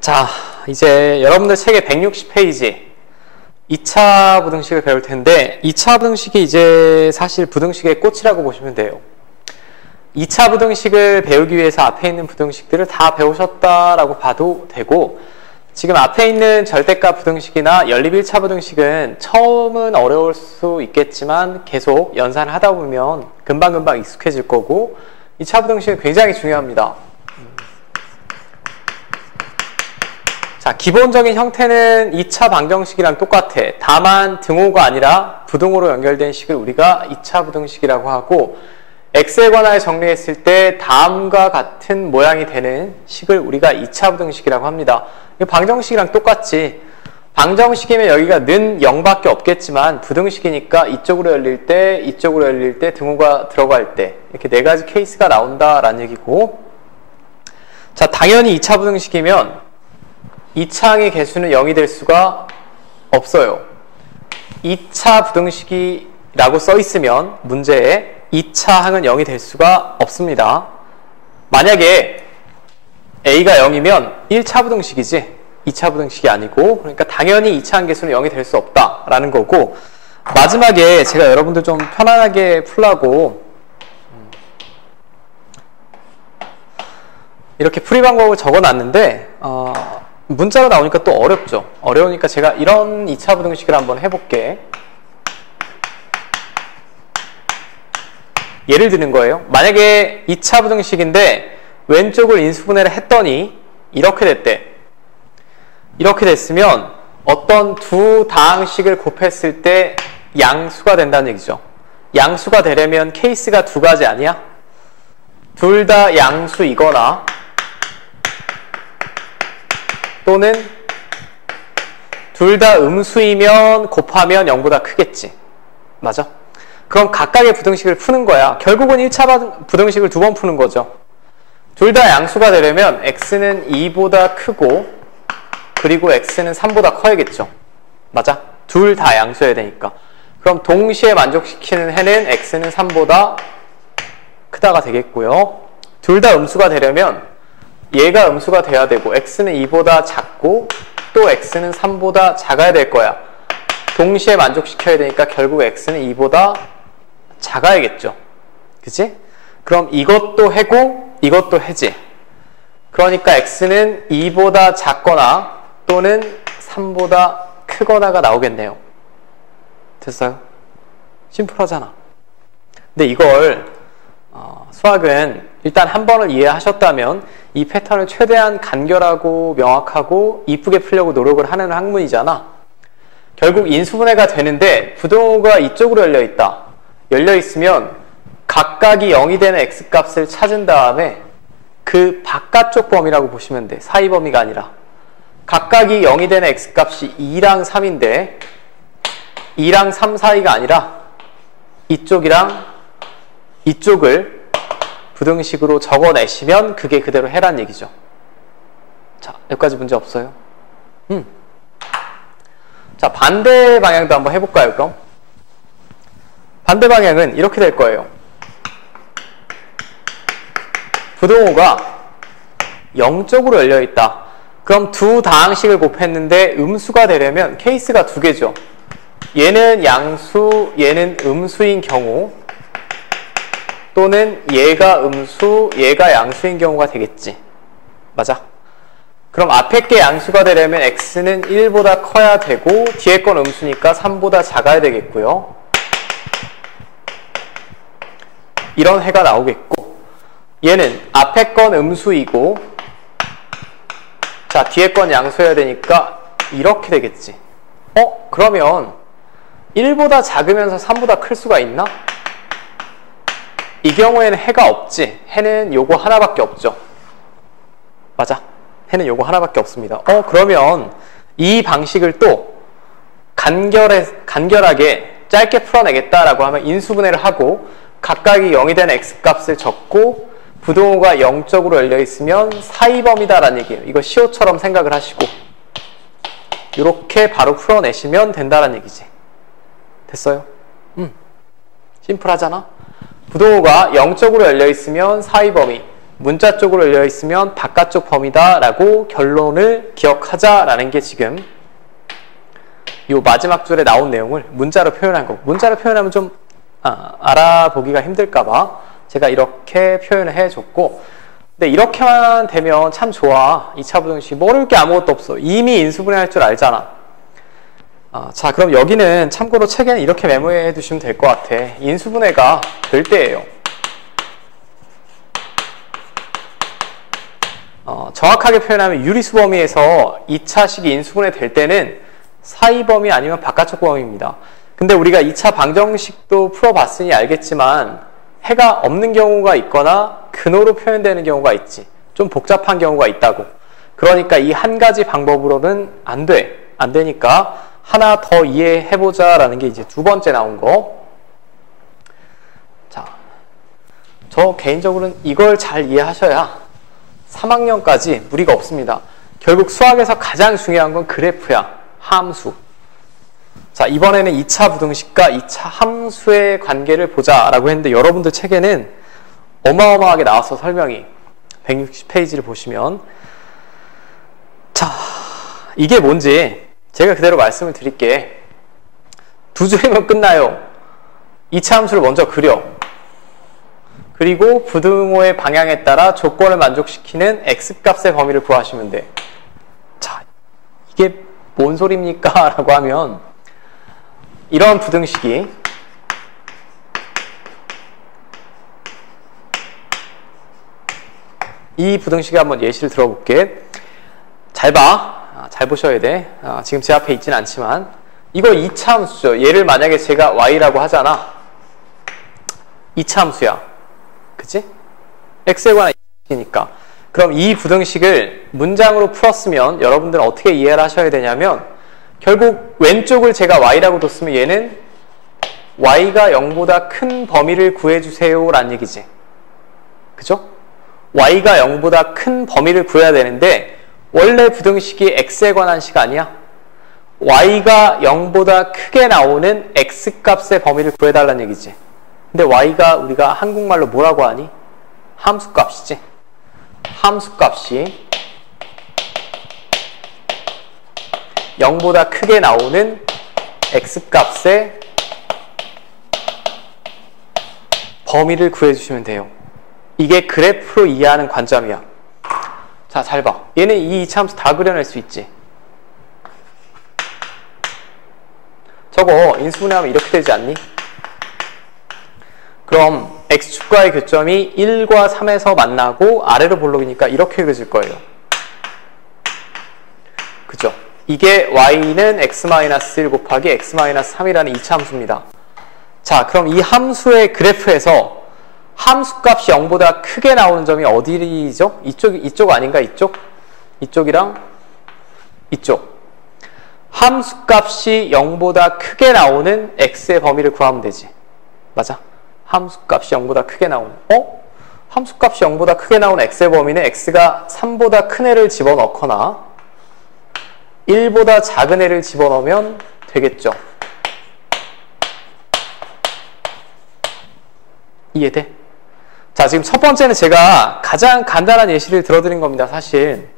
자, 이제 여러분들 책의 160페이지 2차 부등식을 배울 텐데 2차 부등식이 이제 사실 부등식의 꽃이라고 보시면 돼요. 2차 부등식을 배우기 위해서 앞에 있는 부등식들을 다 배우셨다라고 봐도 되고, 지금 앞에 있는 절대값 부등식이나 연립 1차 부등식은 처음은 어려울 수 있겠지만 계속 연산을 하다 보면 금방금방 익숙해질 거고, 2차 부등식은 굉장히 중요합니다. 자, 기본적인 형태는 2차 방정식이랑 똑같아. 다만 등호가 아니라 부등호로 연결된 식을 우리가 2차 부등식이라고 하고, x에 관하여 정리했을 때 다음과 같은 모양이 되는 식을 우리가 2차 부등식이라고 합니다. 방정식이랑 똑같지. 방정식이면 여기가 는 0밖에 없겠지만 부등식이니까 이쪽으로 열릴 때, 이쪽으로 열릴 때, 등호가 들어갈 때 이렇게 네 가지 케이스가 나온다라는 얘기고, 자, 당연히 2차 부등식이면 2차항의 개수는 0이 될 수가 없어요. 2차 부등식이라고 써 있으면 문제에 2차항은 0이 될 수가 없습니다. 만약에 A가 0이면 1차 부등식이지 2차 부등식이 아니고, 그러니까 당연히 2차항 개수는 0이 될 수 없다라는 거고, 마지막에 제가 여러분들 좀 편안하게 풀라고 이렇게 풀이 방법을 적어놨는데 문자로 나오니까 또 어렵죠. 어려우니까 제가 이런 2차 부등식을 한번 해볼게. 예를 드는 거예요. 만약에 2차 부등식인데 왼쪽을 인수분해를 했더니 이렇게 됐대. 이렇게 됐으면 어떤 두 다항식을 곱했을 때 양수가 된다는 얘기죠. 양수가 되려면 케이스가 두 가지 아니야? 둘 다 양수이거나 또는 둘 다 음수이면 곱하면 0보다 크겠지. 맞아? 그럼 각각의 부등식을 푸는 거야. 결국은 1차 부등식을 두 번 푸는 거죠. 둘 다 양수가 되려면 x는 2보다 크고 그리고 x는 3보다 커야겠죠. 맞아? 둘 다 양수여야 되니까. 그럼 동시에 만족시키는 해는 x는 3보다 크다가 되겠고요. 둘 다 음수가 되려면 얘가 음수가 돼야 되고 x는 2보다 작고 또 x는 3보다 작아야 될 거야. 동시에 만족시켜야 되니까 결국 x는 2보다 작아야겠죠. 그치? 그럼 이것도 해고 이것도 해지. 그러니까 x는 2보다 작거나 또는 3보다 크거나가 나오겠네요. 됐어요? 심플하잖아. 근데 이걸 수학은 일단 한 번을 이해하셨다면 이 패턴을 최대한 간결하고 명확하고 이쁘게 풀려고 노력을 하는 학문이잖아. 결국 인수분해가 되는데 부등호가 이쪽으로 열려있다. 열려있으면 각각이 0이 되는 x값을 찾은 다음에 그 바깥쪽 범위라고 보시면 돼. 사이 범위가 아니라. 각각이 0이 되는 x값이 2랑 3인데 2랑 3 사이가 아니라 이쪽이랑 이쪽을 부등식으로 적어내시면 그게 그대로 해란 얘기죠. 자, 여기까지 문제 없어요? 자, 반대 방향도 한번 해볼까요, 그럼? 반대 방향은 이렇게 될 거예요. 부등호가 0쪽으로 열려있다. 그럼 두 다항식을 곱했는데 음수가 되려면 케이스가 두 개죠. 얘는 양수, 얘는 음수인 경우 또는 얘가 음수, 얘가 양수인 경우가 되겠지. 맞아? 그럼 앞에 게 양수가 되려면 x는 1보다 커야 되고 뒤에 건 음수니까 3보다 작아야 되겠고요. 이런 해가 나오겠고, 얘는 앞에 건 음수이고 자, 뒤에 건 양수여야 되니까 이렇게 되겠지. 그러면 1보다 작으면서 3보다 클 수가 있나? 이 경우에는 해가 없지. 해는 요거 하나밖에 없죠. 맞아. 해는 요거 하나밖에 없습니다. 그러면 이 방식을 또 간결하게 짧게 풀어내겠다라고 하면 인수분해를 하고 각각이 0이 되는 x값을 적고 부등호가 0쪽으로 열려있으면 사이범위다라는 얘기예요. 이거 시호처럼 생각을 하시고 이렇게 바로 풀어내시면 된다라는 얘기지. 됐어요? 심플하잖아? 부등호가 0쪽으로 열려있으면 사이범위, 문자 쪽으로 열려 있으면 바깥쪽 범위다 라고 결론을 기억하자라는 게 지금 이 마지막 줄에 나온 내용을 문자로 표현한 거고, 문자로 표현하면 좀 알아보기가 힘들까봐 제가 이렇게 표현을 해줬고, 근데 이렇게만 되면 참 좋아. 2차 부등식 모를 게 아무것도 없어. 이미 인수분해할 줄 알잖아. 자, 그럼 여기는 참고로 책에는 이렇게 메모해 두시면 될 것 같아. 인수분해가 될 때예요. 정확하게 표현하면 유리수 범위에서 2차식이 인수분해 될 때는 사이 범위 아니면 바깥쪽 범위입니다. 근데 우리가 2차 방정식도 풀어봤으니 알겠지만 해가 없는 경우가 있거나 근호로 표현되는 경우가 있지. 좀 복잡한 경우가 있다고. 그러니까 이 한 가지 방법으로는 안 돼. 안 되니까 하나 더 이해해보자 라는 게 이제 두 번째 나온 거. 자, 저 개인적으로는 이걸 잘 이해하셔야 3학년까지 무리가 없습니다. 결국 수학에서 가장 중요한 건 그래프야. 함수. 자, 이번에는 2차 부등식과 2차 함수의 관계를 보자라고 했는데 여러분들 책에는 어마어마하게 나와서 설명이 160페이지를 보시면, 자, 이게 뭔지 제가 그대로 말씀을 드릴게. 두 줄이면 끝나요. 2차 함수를 먼저 그려. 그리고 부등호의 방향에 따라 조건을 만족시키는 x값의 범위를 구하시면 돼. 자, 이게 뭔 소리입니까? 라고 하면 이런 부등식이 이 부등식에 한번 예시를 들어볼게. 잘 봐. 잘 보셔야 돼. 지금 제 앞에 있진 않지만 이거 2차 함수죠. 얘를 만약에 제가 y라고 하잖아. 2차 함수야. 그치? x에 관한 이니까. 그럼 이 부등식을 문장으로 풀었으면 여러분들은 어떻게 이해를 하셔야 되냐면, 결국 왼쪽을 제가 y라고 뒀으면 얘는 y가 0보다 큰 범위를 구해주세요 라는 얘기지. 그죠? y가 0보다 큰 범위를 구해야 되는데 원래 부등식이 x에 관한 식 아니야? y가 0보다 크게 나오는 x값의 범위를 구해달라는 얘기지. 근데 y가 우리가 한국말로 뭐라고 하니? 함수값이지. 함수값이 0보다 크게 나오는 x값의 범위를 구해주시면 돼요. 이게 그래프로 이해하는 관점이야. 자, 잘 봐. 얘는 이 2차 함수 다 그려낼 수 있지. 저거 인수분해하면 이렇게 되지 않니? 그럼 x축과의 교점이 1과 3에서 만나고 아래로 볼록이니까 이렇게 그려질 거예요. 그죠? 이게 y는 x-1 곱하기 x-3이라는 2차 함수입니다. 자, 그럼 이 함수의 그래프에서 함수값이 0보다 크게 나오는 점이 어디죠? 이쪽 아닌가? 이쪽이랑 이쪽. 함수값이 0보다 크게 나오는 x의 범위를 구하면 되지. 맞아? 함수값이 0보다 크게 나오는, 함수값이 0보다 크게 나오는 x의 범위는 x가 3보다 큰 애를 집어넣거나 1보다 작은 애를 집어넣으면 되겠죠. 이해돼? 자, 지금 첫 번째는 제가 가장 간단한 예시를 들어드린 겁니다. 사실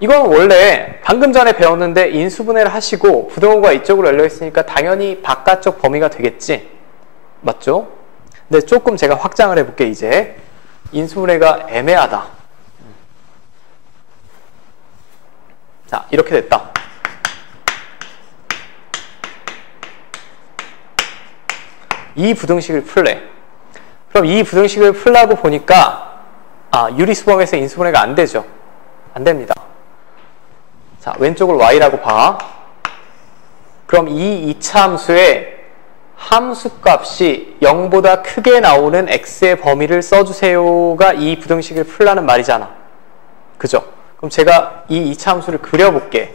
이건 원래 방금 전에 배웠는데 인수분해를 하시고 부등호가 이쪽으로 열려있으니까 당연히 바깥쪽 범위가 되겠지. 맞죠? 근데 조금 제가 확장을 해볼게. 이제 인수분해가 애매하다. 자, 이렇게 됐다. 이 부등식을 풀래. 그럼 이 부등식을 풀라고 보니까 유리수범에서 인수분해가 안 되죠. 안 됩니다. 자, 왼쪽을 y라고 봐. 그럼 이 2차 함수에 함수값이 0보다 크게 나오는 x의 범위를 써주세요가 이 부등식을 풀라는 말이잖아. 그죠? 그럼 제가 이 2차 함수를 그려볼게.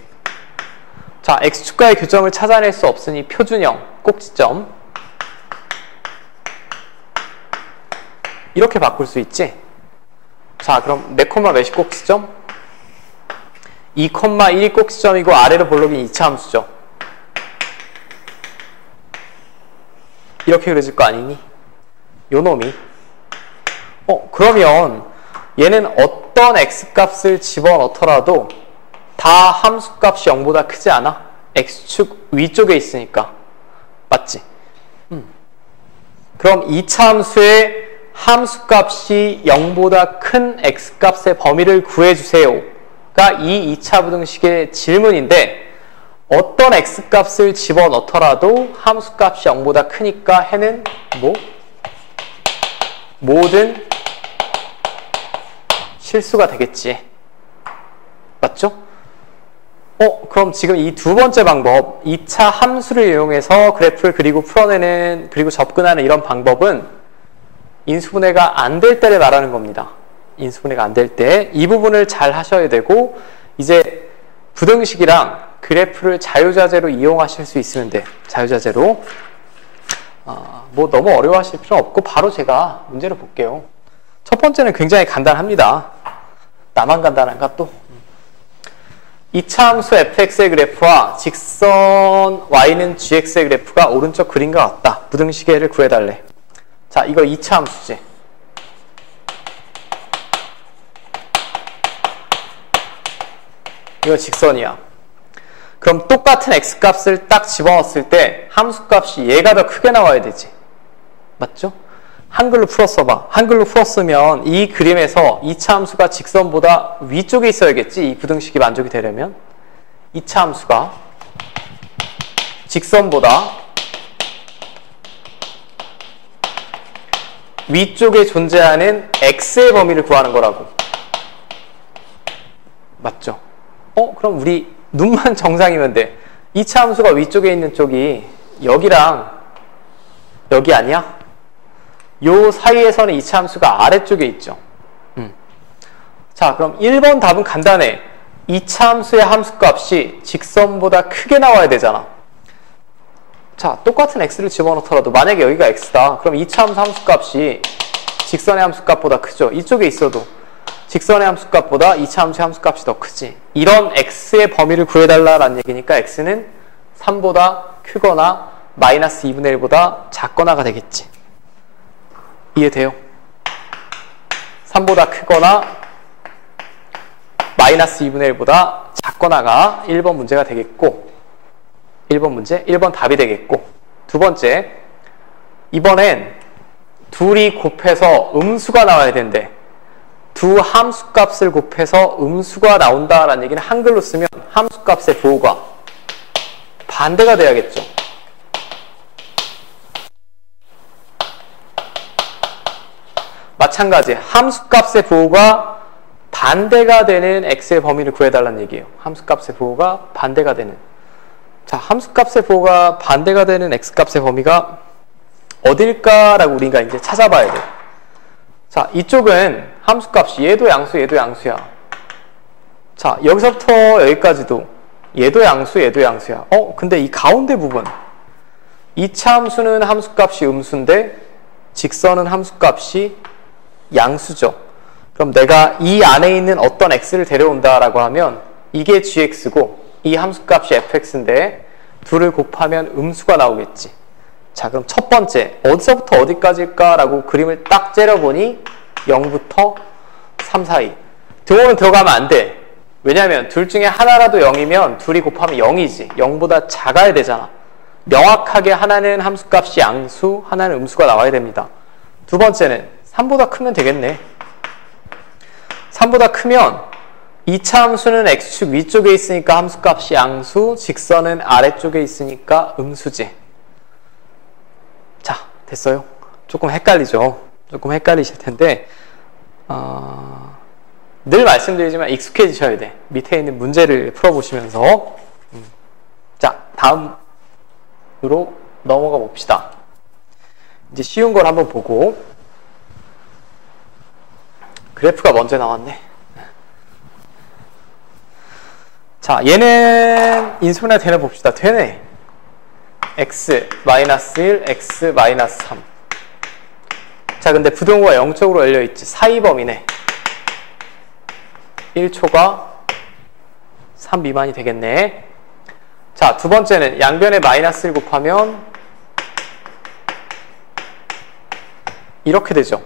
자, x축과의 교점을 찾아낼 수 없으니 표준형, 꼭지점. 이렇게 바꿀 수 있지? 자, 그럼 몇 콤마 몇이 꼭지점? 2,1이 꼭지점이고 아래로 볼록인 2차 함수죠. 이렇게 그려질 거 아니니? 요 놈이. 그러면 얘는 어떤 x값을 집어넣더라도 다 함수값이 0보다 크지 않아? x축 위쪽에 있으니까. 맞지? 그럼 2차 함수의 함수값이 0보다 큰 x값의 범위를 구해주세요가 이 2차 부등식의 질문인데, 어떤 x값을 집어넣더라도 함수값이 0보다 크니까 해는 뭐? 모든 실수가 되겠지. 맞죠? 그럼 지금 이 두 번째 방법, 2차 함수를 이용해서 그래프를 그리고 풀어내는, 그리고 접근하는 이런 방법은 인수분해가 안 될 때를 말하는 겁니다. 인수분해가 안 될 때 이 부분을 잘 하셔야 되고, 이제 부등식이랑 그래프를 자유자재로 이용하실 수 있으면 돼. 자유자재로. 뭐 너무 어려워하실 필요는 없고 바로 제가 문제를 볼게요. 첫 번째는 굉장히 간단합니다. 나만 간단한가 또? 2차 함수 fx의 그래프와 직선 y는 gx의 그래프가 오른쪽 그림과 같다. 부등식의 를 구해달래. 자, 이거 2차 함수지. 이거 직선이야. 그럼 똑같은 x값을 딱 집어넣었을 때 함수값이 얘가 더 크게 나와야 되지. 맞죠? 한글로 풀었어봐. 한글로 풀었으면 이 그림에서 2차 함수가 직선보다 위쪽에 있어야겠지. 이 부등식이 만족이 되려면 2차 함수가 직선보다 위쪽에 존재하는 x의 범위를 구하는 거라고. 맞죠? 그럼 우리 눈만 정상이면 돼. 2차 함수가 위쪽에 있는 쪽이 여기랑 여기 아니야? 요 사이에서는 2차 함수가 아래쪽에 있죠. 자, 그럼 1번 답은 간단해. 2차 함수의 함수값이 직선보다 크게 나와야 되잖아. 자, 똑같은 x를 집어넣더라도 만약에 여기가 x다. 그럼 2차 함수 함수값이 직선의 함수값보다 크죠. 이쪽에 있어도 직선의 함수값보다 2차 함수의 함수값이 더 크지. 이런 x의 범위를 구해달라는 얘기니까 x는 3보다 크거나 마이너스 2분의 1보다 작거나가 되겠지. 이해돼요? 3보다 크거나 마이너스 2분의 1보다 작거나가 1번 문제가 되겠고, 1번 문제, 1번 답이 되겠고, 두 번째, 이번엔 둘이 곱해서 음수가 나와야 된대. 두 함수값을 곱해서 음수가 나온다라는 얘기는 한글로 쓰면 함수값의 부호가 반대가 돼야겠죠. 마찬가지 함수값의 부호가 반대가 되는 x의 범위를 구해달라는 얘기예요. 함수값의 부호가 반대가 되는. 자, 함수값의 부호가 반대가 되는 x값의 범위가 어딜까라고 우리가 이제 찾아봐야 돼. 자, 이쪽은 함수값이 얘도 양수, 얘도 양수야. 자, 여기서부터 여기까지도 얘도 양수, 얘도 양수야. 근데 이 가운데 부분 2차 함수는 함수값이 음수인데 직선은 함수값이 양수죠. 그럼 내가 이 안에 있는 어떤 x를 데려온다라고 하면 이게 gx고 이 함수값이 fx인데 둘을 곱하면 음수가 나오겠지. 자, 그럼 첫 번째 어디서부터 어디까지일까라고 그림을 딱 째려보니 0부터 3 사이. 등호는 들어가면 안 돼. 왜냐하면 둘 중에 하나라도 0이면 둘이 곱하면 0이지. 0보다 작아야 되잖아. 명확하게 하나는 함수값이 양수, 하나는 음수가 나와야 됩니다. 두 번째는 3보다 크면 되겠네. 3보다 크면 2차 함수는 x축 위쪽에 있으니까 함수값이 양수, 직선은 아래쪽에 있으니까 음수지. 자, 됐어요? 조금 헷갈리죠? 조금 헷갈리실 텐데 늘 말씀드리지만 익숙해지셔야 돼. 밑에 있는 문제를 풀어보시면서. 자, 다음으로 넘어가 봅시다. 이제 쉬운 걸 한번 보고. 그래프가 먼저 나왔네. 자, 얘는 인수분해 되나 봅시다. 되네. x 마이너스 1, x 마이너스 3. 자, 근데 부등호가 0쪽으로 열려있지. 사이범위네. 1초가 3 미만이 되겠네. 자, 두 번째는 양변에 마이너스 1 곱하면 이렇게 되죠.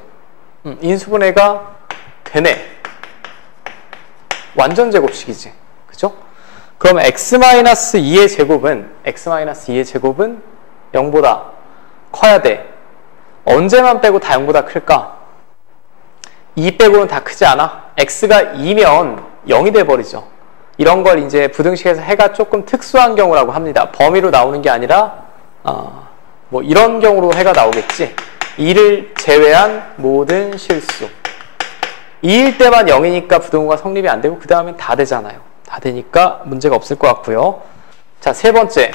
인수분해가 되네. 완전 제곱식이지. 그죠? 그럼 x-2의 제곱은 0보다 커야 돼. 언제만 빼고 다 0보다 클까? 2 빼고는 다 크지 않아? x가 2면 0이 돼버리죠. 이런 걸 이제 부등식에서 해가 조금 특수한 경우라고 합니다. 범위로 나오는 게 아니라 뭐 이런 경우로 해가 나오겠지. 2를 제외한 모든 실수. 2일 때만 0이니까 부등호가 성립이 안 되고 그 다음엔 다 되잖아요. 다 되니까 문제가 없을 것 같고요. 자, 세 번째.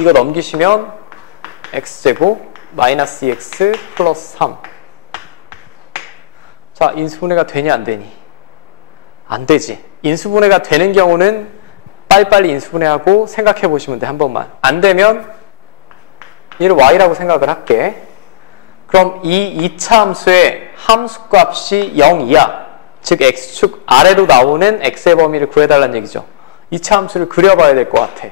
이거 넘기시면 x제곱 마이너스 2x 플러스 3. 자, 인수분해가 되니 안 되니? 안 되지. 인수분해가 되는 경우는 빨리빨리 인수분해하고 생각해 보시면 돼. 한 번만. 안 되면 얘를 y라고 생각을 할게. 그럼 이 2차 함수의 함수값이 0 이하, 즉 x축 아래로 나오는 x의 범위를 구해달라는 얘기죠. 2차 함수를 그려봐야 될 것 같아.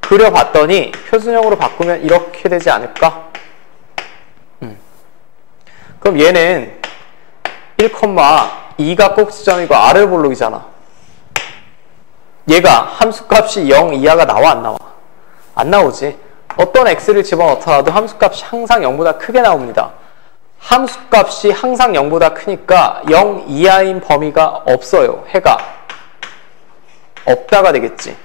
그려봤더니 표준형으로 바꾸면 이렇게 되지 않을까? 그럼 얘는 1,2가 꼭지점이고 아르볼록이잖아. 얘가 함수값이 0 이하가 나와 안 나와? 안 나오지. 어떤 x를 집어넣더라도 함수값이 항상 0보다 크게 나옵니다. 함수값이 항상 0보다 크니까 0 이하인 범위가 없어요. 해가 없다가 되겠지.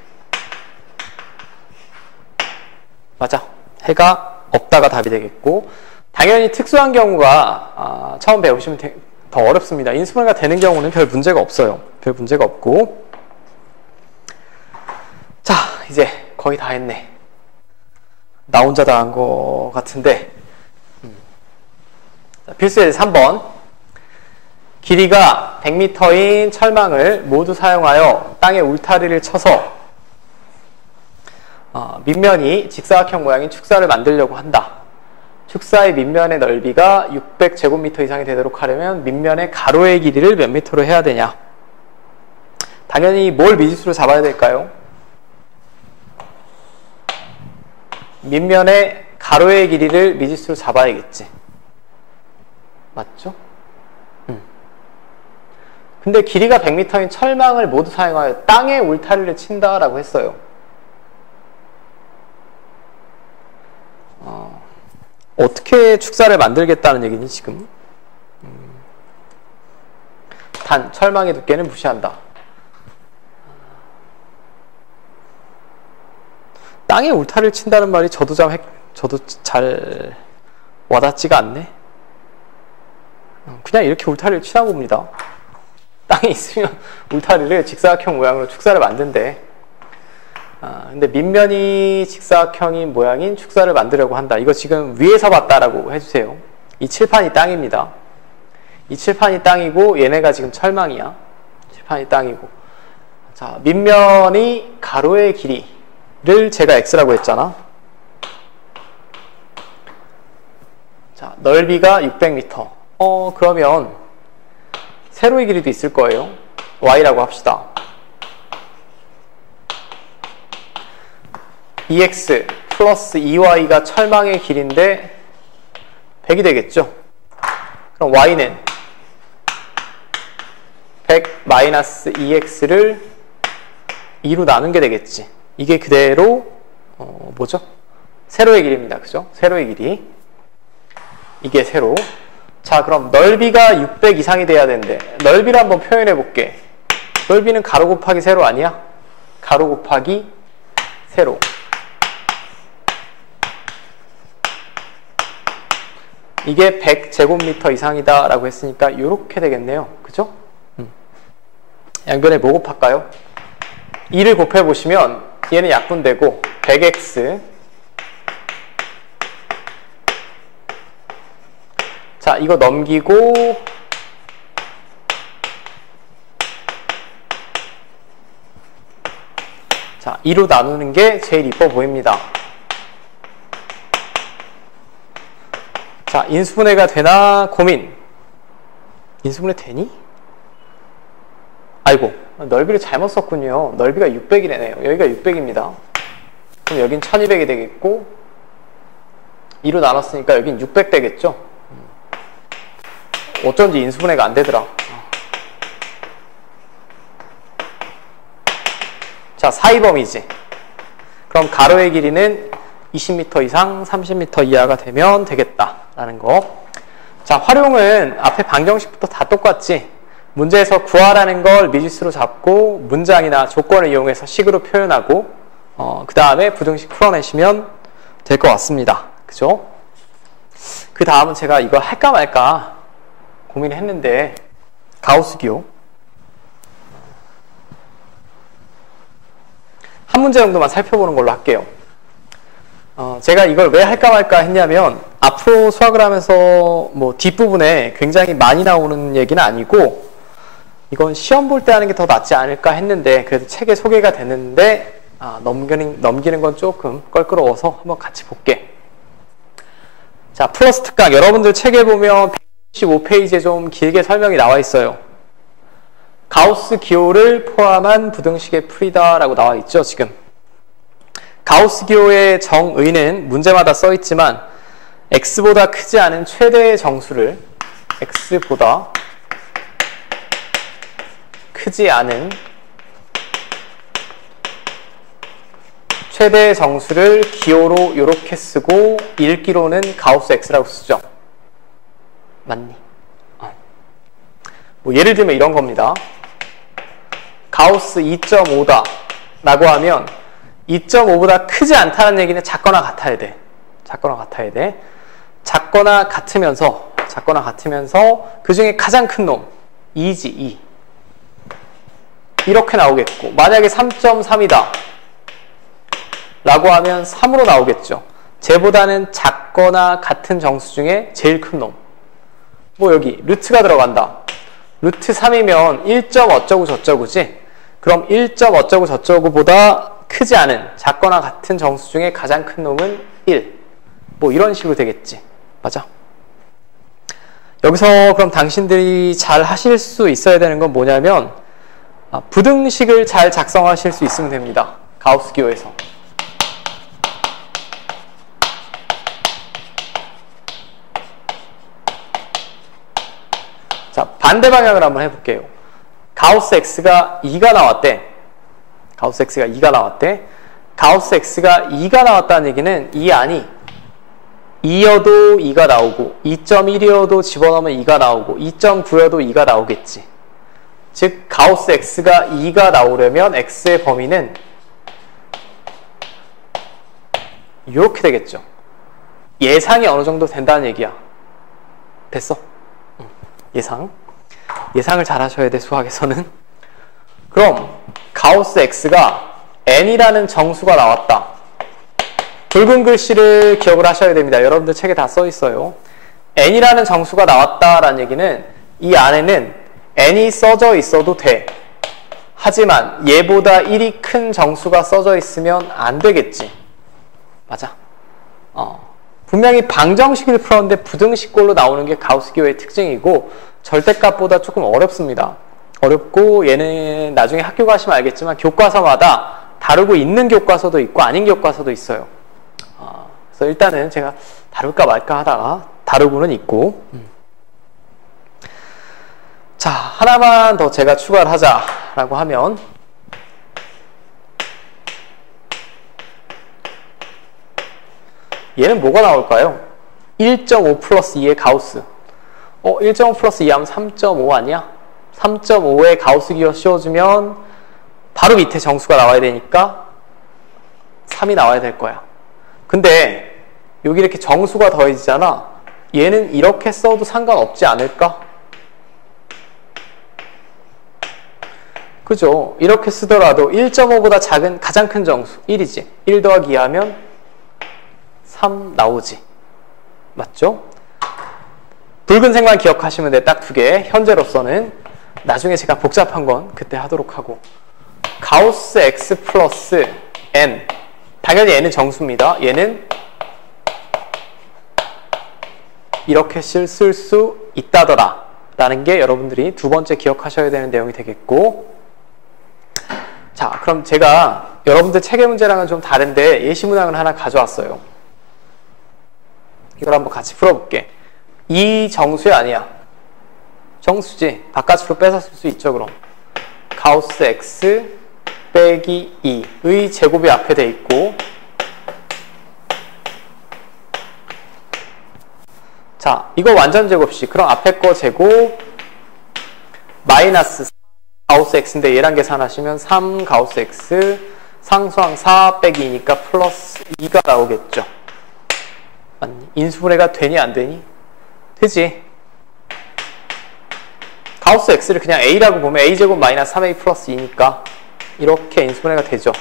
맞아. 해가 없다가 답이 되겠고, 당연히 특수한 경우가 처음 배우시면 더 어렵습니다. 인수분해가 되는 경우는 별 문제가 없어요. 별 문제가 없고. 자, 이제 거의 다 했네. 나 혼자 다 한 거 같은데. 필수예제 3번. 길이가 100m인 철망을 모두 사용하여 땅에 울타리를 쳐서 밑면이 직사각형 모양인 축사를 만들려고 한다. 축사의 밑면의 넓이가 600제곱미터 이상이 되도록 하려면 밑면의 가로의 길이를 몇 미터로 해야 되냐? 당연히 뭘 미지수로 잡아야 될까요? 밑면의 가로의 길이를 미지수로 잡아야겠지. 맞죠? 근데 길이가 100m인 철망을 모두 사용하여 땅에 울타리를 친다라고 했어요. 어떻게 축사를 만들겠다는 얘기니 지금? 단 철망의 두께는 무시한다. 땅에 울타리를 친다는 말이 저도 잘 와닿지가 않네. 그냥 이렇게 울타리를 치나 봅니다. 땅에 있으면 울타리를 직사각형 모양으로 축사를 만든대. 근데 밑면이 직사각형인 모양인 축사를 만들려고 한다. 이거 지금 위에서 봤다라고 해주세요. 이 칠판이 땅입니다. 이 칠판이 땅이고 얘네가 지금 철망이야. 칠판이 땅이고. 자, 밑면이 가로의 길이를 제가 x라고 했잖아. 자, 넓이가 600m. 그러면 세로의 길이도 있을 거예요. y라고 합시다. 2x 플러스 2y가 철망의 길인데 100이 되겠죠. 그럼 y는 100 마이너스 2x를 2로 나눈 게 되겠지. 이게 그대로 뭐죠? 세로의 길이입니다. 그죠? 세로의 길이. 이게 세로. 자, 그럼 넓이가 600 이상이 돼야 되는데 넓이를 한번 표현해 볼게. 넓이는 가로 곱하기 세로 아니야? 가로 곱하기 세로. 이게 100제곱미터 이상이다 라고 했으니까 이렇게 되겠네요. 그죠? 양변에 뭐 곱할까요? 2를 곱해보시면 얘는 약분되고 100x. 자, 이거 넘기고 자, 2로 나누는 게 제일 이뻐 보입니다. 자, 인수분해가 되나 고민. 인수분해 되니? 아이고, 넓이를 잘못 썼군요. 넓이가 600이래네요. 여기가 600입니다. 그럼 여긴 1200이 되겠고 2로 나눴으니까 여긴 600 되겠죠? 어쩐지 인수분해가 안 되더라. 자, 사이범위지. 그럼 가로의 길이는 20m 이상 30m 이하가 되면 되겠다라는 거. 자, 활용은 앞에 방정식부터 다 똑같지. 문제에서 구하라는 걸 미지수로 잡고 문장이나 조건을 이용해서 식으로 표현하고 그 다음에 부등식 풀어내시면 될 것 같습니다. 그죠? 그 다음은 제가 이거 할까 말까 고민을 했는데 가우스 기호 한 문제 정도만 살펴보는 걸로 할게요. 제가 이걸 왜 할까 말까 했냐면 앞으로 수학을 하면서 뭐 뒷부분에 굉장히 많이 나오는 얘기는 아니고 이건 시험 볼 때 하는 게 더 낫지 않을까 했는데 그래도 책에 소개가 됐는데 넘기는 건 조금 껄끄러워서 한번 같이 볼게. 자, 플러스 특강 여러분들 책에 보면 165페이지에 좀 길게 설명이 나와 있어요. 가우스 기호를 포함한 부등식의 풀이다 라고 나와 있죠. 지금 가우스 기호의 정의는 문제마다 써 있지만 x보다 크지 않은 최대의 정수를 x보다 크지 않은 최대의 정수를 기호로 이렇게 쓰고 읽기로는 가우스 x라고 쓰죠. 맞니? 뭐 예를 들면 이런 겁니다. 가우스 2.5다 라고 하면 2.5보다 크지 않다는 얘기는 작거나 같아야 돼. 작거나 같아야 돼. 작거나 같으면서 그 중에 가장 큰 놈 2지 2 이렇게 나오겠고 만약에 3.3이다 라고 하면 3으로 나오겠죠. 쟤보다는 작거나 같은 정수 중에 제일 큰 놈. 뭐 여기 루트가 들어간다. 루트 3이면 1. 어쩌고 저쩌고지. 그럼 1. 어쩌고 저쩌고보다 크지 않은 작거나 같은 정수 중에 가장 큰 놈은 1. 뭐 이런 식으로 되겠지. 맞아? 여기서 그럼 당신들이 잘 하실 수 있어야 되는 건 뭐냐면 부등식을 잘 작성하실 수 있으면 됩니다. 가우스 기호에서. 자, 반대 방향을 한번 해볼게요. 가우스 x가 2가 나왔대. 가우스 x가 2가 나왔대. 가우스 x가 2가 나왔다는 얘기는 이 안이 2여도 2가 나오고 2.1이어도 집어넣으면 2가 나오고 2.9여도 2가 나오겠지. 즉 가우스 x가 2가 나오려면 x의 범위는 이렇게 되겠죠. 예상이 어느 정도 된다는 얘기야. 됐어? 예상을 잘 하셔야 돼, 수학에서는. 그럼 가우스 x가 n이라는 정수가 나왔다. 붉은 글씨를 기억을 하셔야 됩니다. 여러분들 책에 다 써 있어요. n이라는 정수가 나왔다라는 얘기는 이 안에는 n이 써져 있어도 돼. 하지만 얘보다 1이 큰 정수가 써져 있으면 안 되겠지. 맞아. 분명히 방정식을 풀었는데 부등식꼴로 나오는 게 가우스 기호의 특징이고 절대값보다 조금 어렵습니다. 어렵고 얘는 나중에 학교 가시면 알겠지만 교과서마다 다루고 있는 교과서도 있고 아닌 교과서도 있어요. 그래서 일단은 제가 다룰까 말까 하다가 다루고는 있고 자, 하나만 더 제가 추가를 하자라고 하면 얘는 뭐가 나올까요? 1.5 플러스 2의 가우스. 1.5 플러스 2 하면 3.5 아니야? 3.5의 가우스 기호 씌워주면 바로 밑에 정수가 나와야 되니까 3이 나와야 될 거야. 근데 여기 이렇게 정수가 더해지잖아. 얘는 이렇게 써도 상관없지 않을까? 그죠? 이렇게 쓰더라도 1.5보다 작은 가장 큰 정수 1이지. 1 더하기 2 하면 3 나오지. 맞죠? 붉은색만 기억하시면 돼. 딱 두 개. 현재로서는. 나중에 제가 복잡한 건 그때 하도록 하고. 가우스 x 플러스 n. 당연히 n은 정수입니다. 얘는 이렇게 쓸 수 있다더라 라는 게 여러분들이 두 번째 기억하셔야 되는 내용이 되겠고, 자, 그럼 제가 여러분들 책의 문제랑은 좀 다른데 예시문항을 하나 가져왔어요. 이걸 한번 같이 풀어볼게. 이 정수야 아니야? 정수지. 바깥으로 뺏어 쓸 수 있죠, 그럼. 가우스 x 빼기 2의 제곱이 앞에 돼 있고, 자, 이거 완전 제곱식. 그럼 앞에 거 제곱 마이너스 4 가우스 x인데 얘랑 계산하시면 3 가우스 x 상수항 4 빼기 2니까 플러스 2가 나오겠죠. 맞니? 인수분해가 되니 안 되니? 되지. 가우스 x를 그냥 a라고 보면 a제곱 마이너스 3a 플러스 2니까 이렇게 인수분해가 되죠.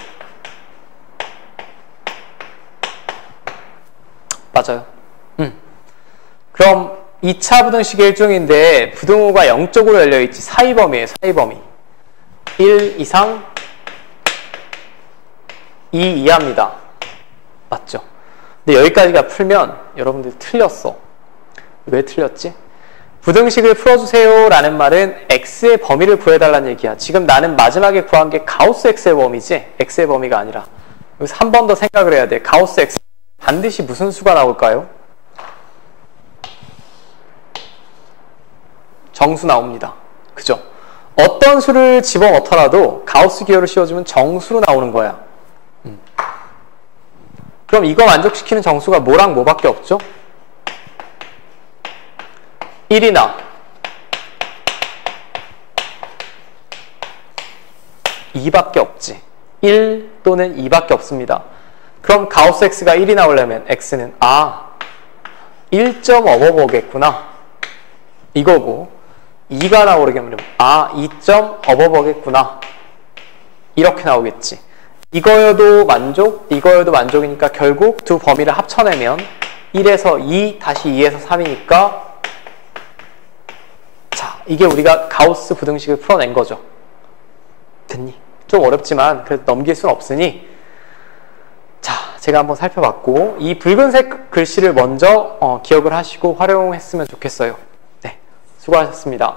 맞아요. 그럼 2차 부등식의 일종인데 부등호가 0쪽으로 열려있지. 사이범위에요. 사이범위. 1 이상 2 이하입니다. 맞죠? 근데 여기까지가 풀면 여러분들 틀렸어. 왜 틀렸지? 부등식을 풀어주세요 라는 말은 x의 범위를 구해달라는 얘기야. 지금 나는 마지막에 구한 게 가우스 x의 범위지 x의 범위가 아니라. 여기서 한 번 더 생각을 해야 돼. 가우스 x 반드시 무슨 수가 나올까요? 정수 나옵니다. 그죠? 어떤 수를 집어넣더라도 가우스 기호를 씌워주면 정수로 나오는 거야. 그럼 이거 만족시키는 정수가 뭐랑 뭐밖에 없죠? 1이나 2밖에 없지. 1 또는 2밖에 없습니다. 그럼 가우스 x가 1이 나오려면 x는 1.5버겠구나 이거고, 2가 나오려면 2.5버겠구나 이렇게 나오겠지. 이거여도 만족, 이거여도 만족이니까 결국 두 범위를 합쳐내면 1에서 2, 다시 2에서 3이니까, 자, 이게 우리가 가우스 부등식을 풀어낸 거죠. 됐니? 좀 어렵지만 그래도 넘길 수는 없으니, 자, 제가 한번 살펴봤고, 이 붉은색 글씨를 먼저 기억을 하시고 활용했으면 좋겠어요. 네, 수고하셨습니다.